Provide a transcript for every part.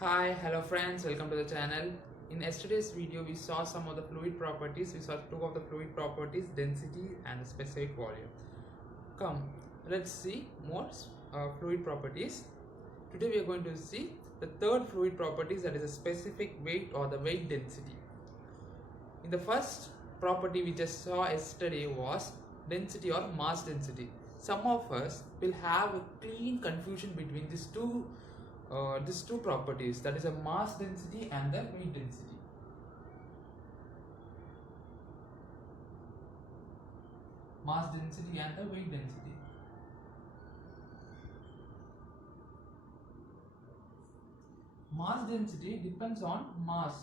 Hi, hello friends, welcome to the channel. In yesterday's video, we saw some of the fluid properties. We saw two of the fluid properties, density and the specific volume. Come, let's see more fluid properties. Today we are going to see the third fluid properties, that is a specific weight or the weight density. In the first property we just saw yesterday was density or mass density. Some of us will have a clean confusion between these two properties, that is a mass density and the weight density. Mass density and the weight density. Mass density depends on mass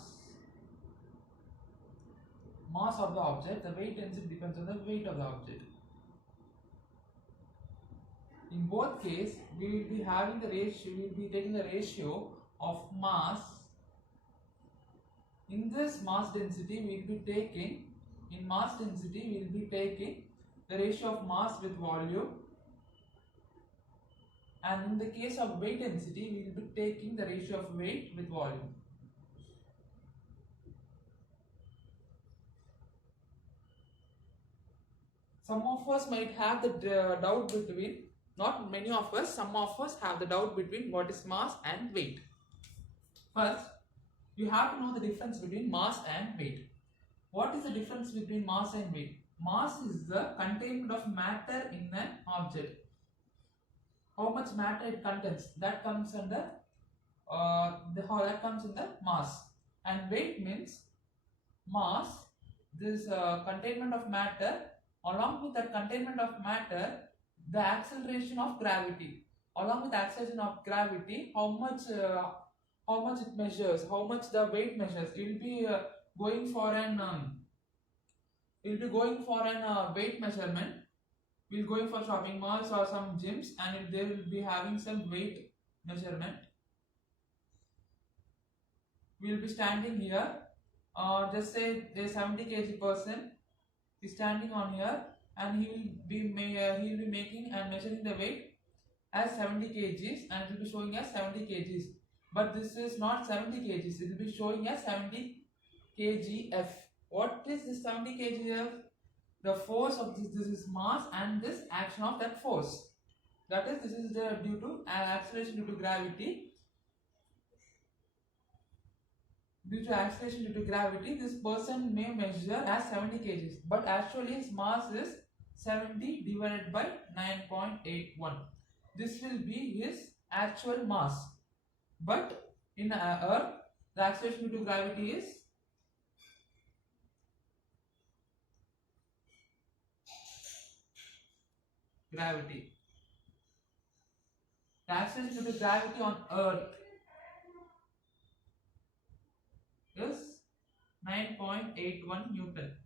of the object. The weight density depends on the weight of the object. In both cases, we will be having the ratio, we will be taking the ratio of mass. In this mass density, we will be taking, the ratio of mass with volume, and in the case of weight density, we will be taking the ratio of weight with volume. Some of us might have the doubt between, not many of us, some of us have the doubt between what is mass and weight. First, you have to know the difference between mass and weight. What is the difference between mass and weight? Mass is the containment of matter in an object. How much matter it contains, that comes under that comes in the mass. And weight means mass, this containment of matter. Along with that containment of matter, the acceleration of gravity. Along with the acceleration of gravity, how much it measures, how much the weight measures. You'll be going for an weight measurement. We'll going for shopping malls or some gyms, and they will be having some weight measurement. We'll be standing here. Just say a 70 kg person is standing on here, and he will be making and measuring the weight as 70 kgs, and it will be showing as 70 kgs. But this is not 70 kgs. It will be showing as 70 kgf. What is this 70 kgf? The force of this is mass, and this action of that force. That is, this is due to acceleration due to gravity. Due to acceleration due to gravity, this person may measure as 70 kgs, but actually his mass is 70 divided by 9.81. This will be his actual mass. But in Earth, the acceleration due to gravity is gravity. The acceleration due to gravity on Earth is 9.81 Newton.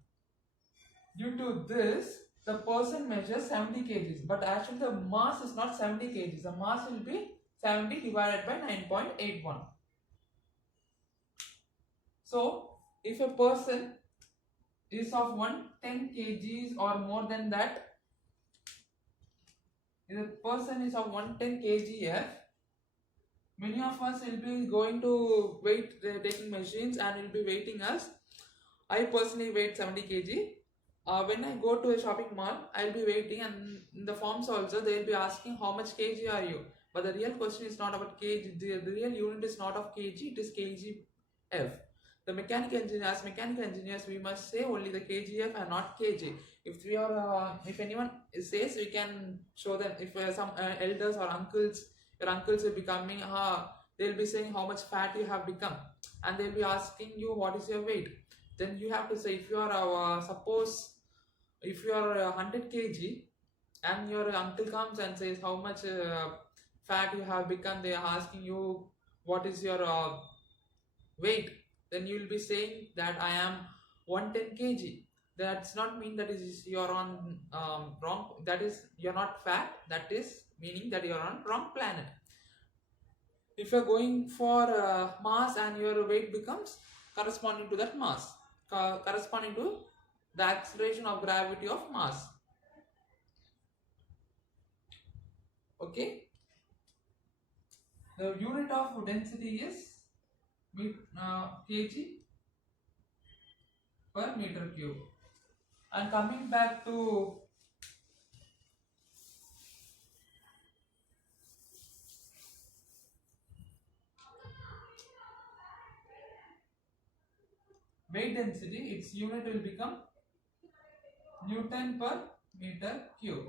Due to this, the person measures 70 kgs, but actually the mass is not 70 kgs. The mass will be 70 divided by 9.81. So, if a person is of 110 kgs or more than that, if a person is of 110 kgf, many of us will be going to weight taking machines and will be weighting us. I personally weight 70 kg. When I go to a shopping mall, I'll be waiting, and in the forms also they'll be asking how much kg are you. But the real question is not about kg. The real unit is not of kg, it is kgf. The mechanical engineers, we must say only the kgf and not kg. If anyone says, we can show them. If some elders or uncles, your uncles will be coming, they'll be saying how much fat you have become, and they'll be asking you what is your weight. Then you have to say, if you are suppose if you are 100 kg and your uncle comes and says how much fat you have become, they are asking you what is your weight, then you will be saying that I am 110 kg. That's not mean that is you're on wrong, that is you're not fat, that is meaning that you're on wrong planet. If you're going for mass, and your weight becomes corresponding to that mass, corresponding to the acceleration of gravity of mass. Okay, the unit of density is kg per meter cube. And coming back to weight density, its unit will become Newton per meter cube.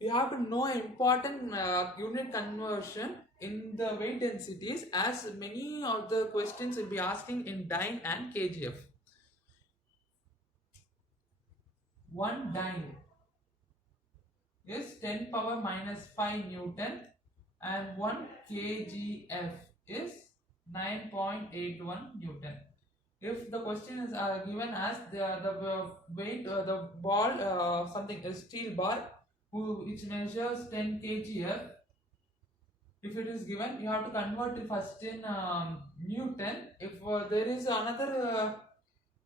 You have to know important unit conversion in the weight densities, as many of the questions will be asking in dyne and kgf. 1 dyne is 10 power minus 5 Newton and 1 kgf is 9.81 Newton. If the question is given as the weight, the ball, something, a steel bar which measures 10 kgf, if it is given, you have to convert it first in Newton. If there is another,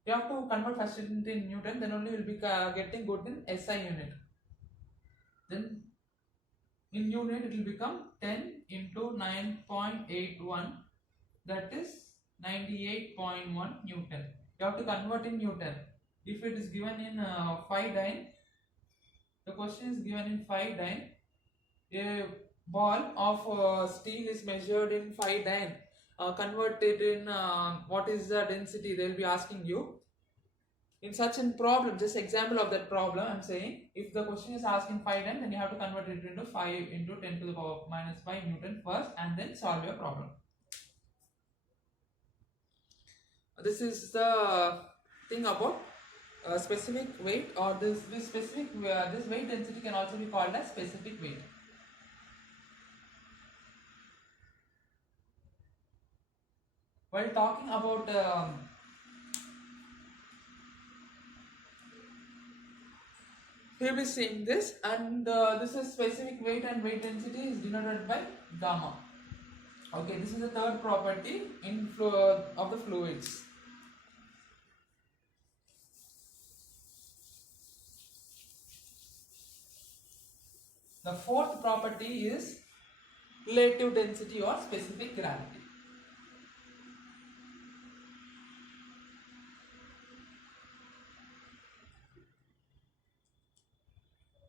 you have to convert first in Newton, then only you will be getting good in SI unit. Then in unit it will become 10 into 9.81, that is 98.1 Newton. You have to convert in Newton. If it is given in 5 dyne, the question is given in 5 dyne, a ball of steel is measured in 5 dyne, converted in what is the density, they will be asking you. In such a problem, just example of that problem I am saying, if the question is asking 5 dyne, then you have to convert it into 5 into 10 to the power minus 5 Newton first, and then solve your problem. This is the thing about specific weight, or this specific this weight density can also be called as specific weight. While talking about we will be seeing this, and this is specific weight and weight density is denoted by gamma. Okay, this is the third property in flow of the fluids. The fourth property is relative density or specific gravity.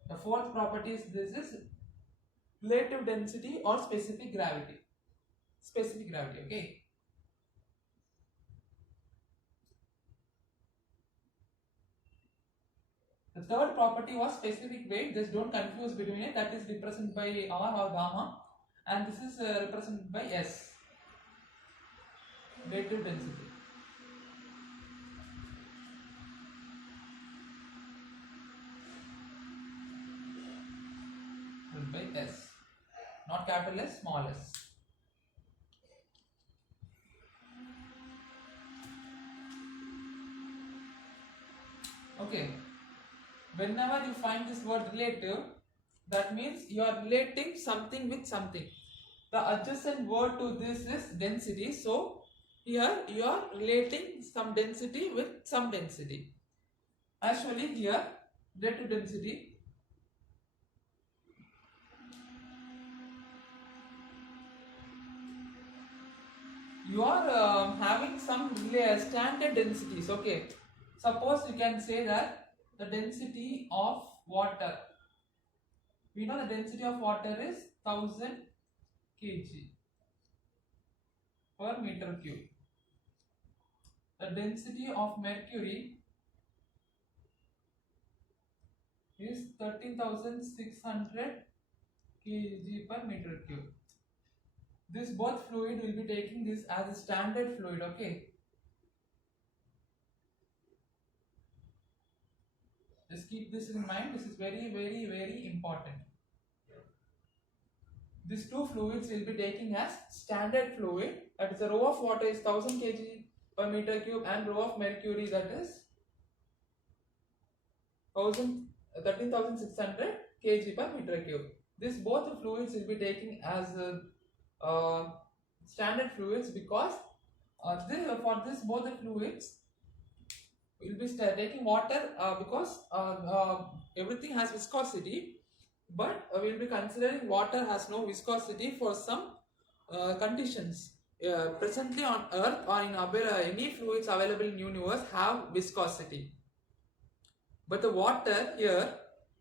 The fourth property is relative density or specific gravity. Specific gravity, okay. The third property was specific weight. Just don't confuse between it. That is represented by R or gamma, and this is represented by S. Relative density. By S, not capital S, small s. Okay, whenever you find this word relative, that means you are relating something with something. The adjacent word to this is density, so here you are relating some density with some density. Actually here, relative density, you are having some standard densities. Okay, suppose you can say that the density of water, we know the density of water is 1000 kg per meter cube. The density of mercury is 13,600 kg per meter cube. This both fluid will be taking this as a standard fluid, okay. Just keep this in mind. This is very, very, very important. These two fluids will be taking as standard fluid. That is, the row of water is 1000 kg per meter cube, and row of mercury, that is 13,600 kg per meter cube. This both fluids will be taking as standard fluids, because for this both the fluids will be taking water because everything has viscosity, but we will be considering water has no viscosity for some conditions. presently on Earth or in any fluids available in universe have viscosity. But the water here,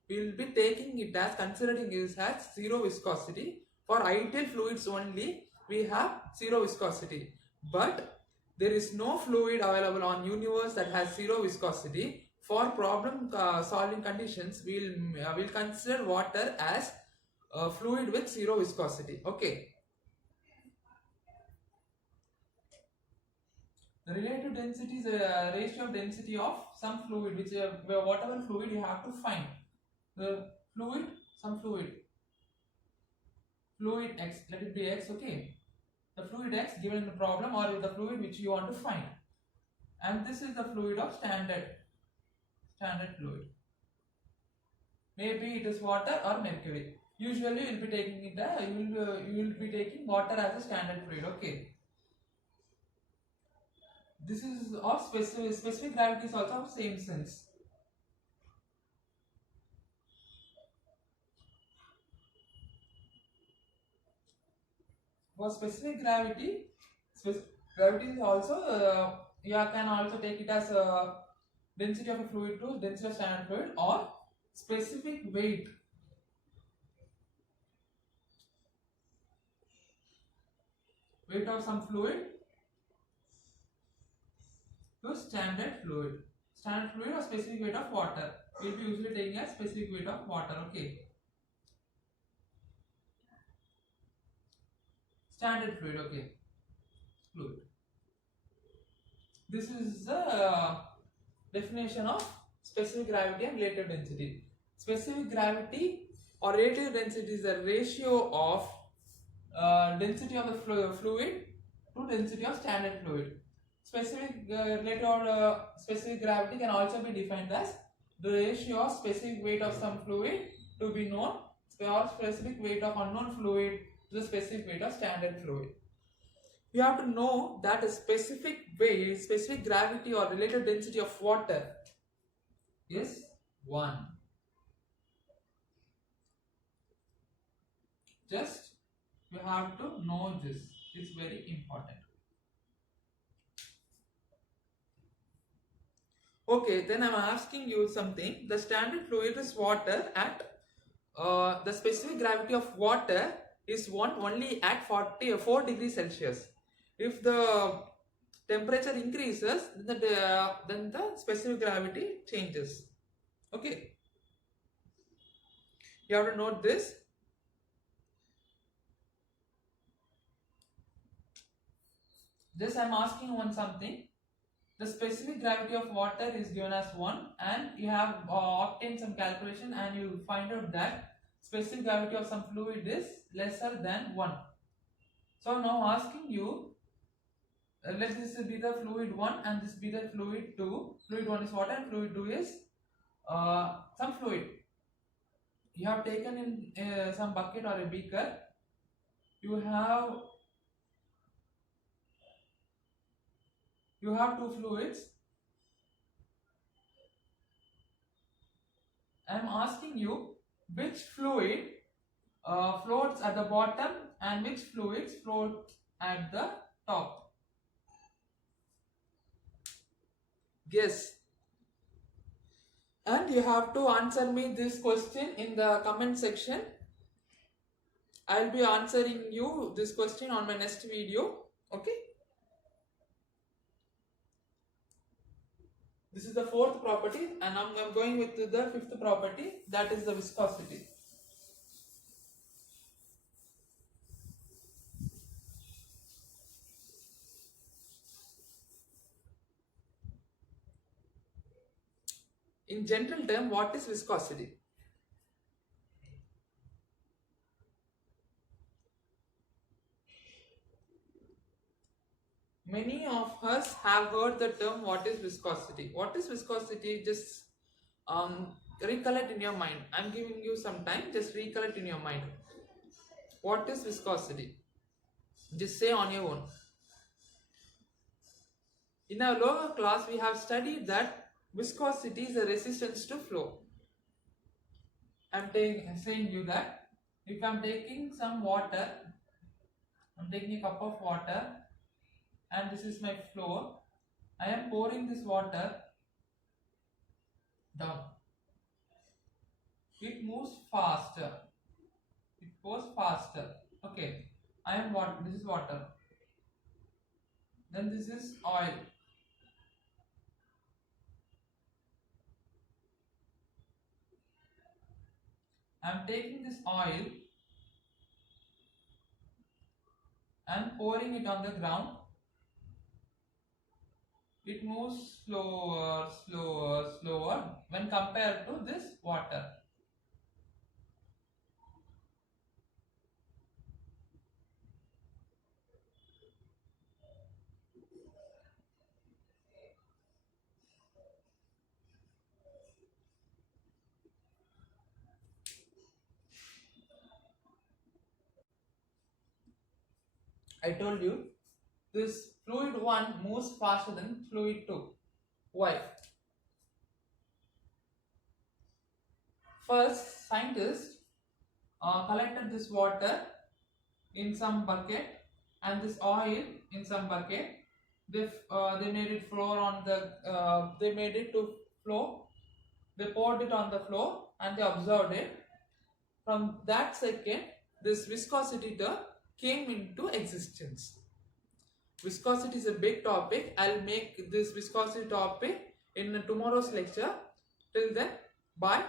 we will be taking it as, considering it as zero viscosity. For ideal fluids only, we have zero viscosity. But there is no fluid available on universe that has zero viscosity. For problem solving conditions, we'll consider water as a fluid with zero viscosity. Okay. The relative density is a ratio of density of some fluid, which whatever fluid you have to find. The fluid, some fluid X, let it be X, okay. The fluid X given in the problem, or the fluid which you want to find. And this is the fluid of standard fluid. Maybe it is water or mercury. Usually you will be taking you will be taking water as a standard fluid, okay. This is of specific gravity is also of same sense. For specific gravity is also you can also take it as a density of a fluid to density of standard fluid, or specific weight of some fluid to standard fluid or specific weight of water. We will be usually taking as specific weight of water, okay. Standard fluid, okay. Fluid. This is the definition of specific gravity and relative density. Specific gravity or relative density is the ratio of density of the fluid to density of standard fluid. Specific relative or specific gravity can also be defined as the ratio of specific weight of some fluid to be known, or specific weight of unknown fluid to the specific weight of standard fluid. You have to know that a specific weight, specific gravity or relative density of water is 1. Just you have to know this. It's very important. Okay, then I'm asking you something. The standard fluid is water at the specific gravity of water is 1 only at 4 degrees Celsius. If the temperature increases, then the specific gravity changes. Okay. You have to note this. Just I'm asking one something. The specific gravity of water is given as 1, and you have obtained some calculation and you find out that specific gravity of some fluid is lesser than 1. So now asking you, let this be the fluid 1 and this be the fluid 2. Fluid 1 is water and fluid 2 is some fluid. You have taken in some bucket or a beaker. You have 2 fluids. I am asking you which fluid floats at the bottom and which fluids float at the top. Guess. And you have to answer me this question in the comment section. I will be answering you this question on my next video. Okay. This is the 4th property, and I'm going with the 5th property, that is the viscosity. In general term, what is viscosity? Many of us have heard the term what is viscosity. What is viscosity? Just recollect in your mind. I'm giving you some time, just recollect in your mind. What is viscosity? Just say on your own. In our lower class, we have studied that viscosity is a resistance to flow. I'm saying you that if I'm taking some water, I'm taking a cup of water and this is my floor. I am pouring this water down. It moves faster. It goes faster. Okay. I am what? This is water. Then this is oil. I am taking this oil and pouring it on the ground. It moves slower, slower, slower when compared to this water. I told you this fluid 1 moves faster than fluid 2. Why? First, scientists collected this water in some bucket and this oil in some bucket. They made it flow on the they made it to flow. They poured it on the floor and they observed it. From that second, this viscosity term came into existence. Viscosity is a big topic. I'll make this viscosity topic in tomorrow's lecture. Till then, bye.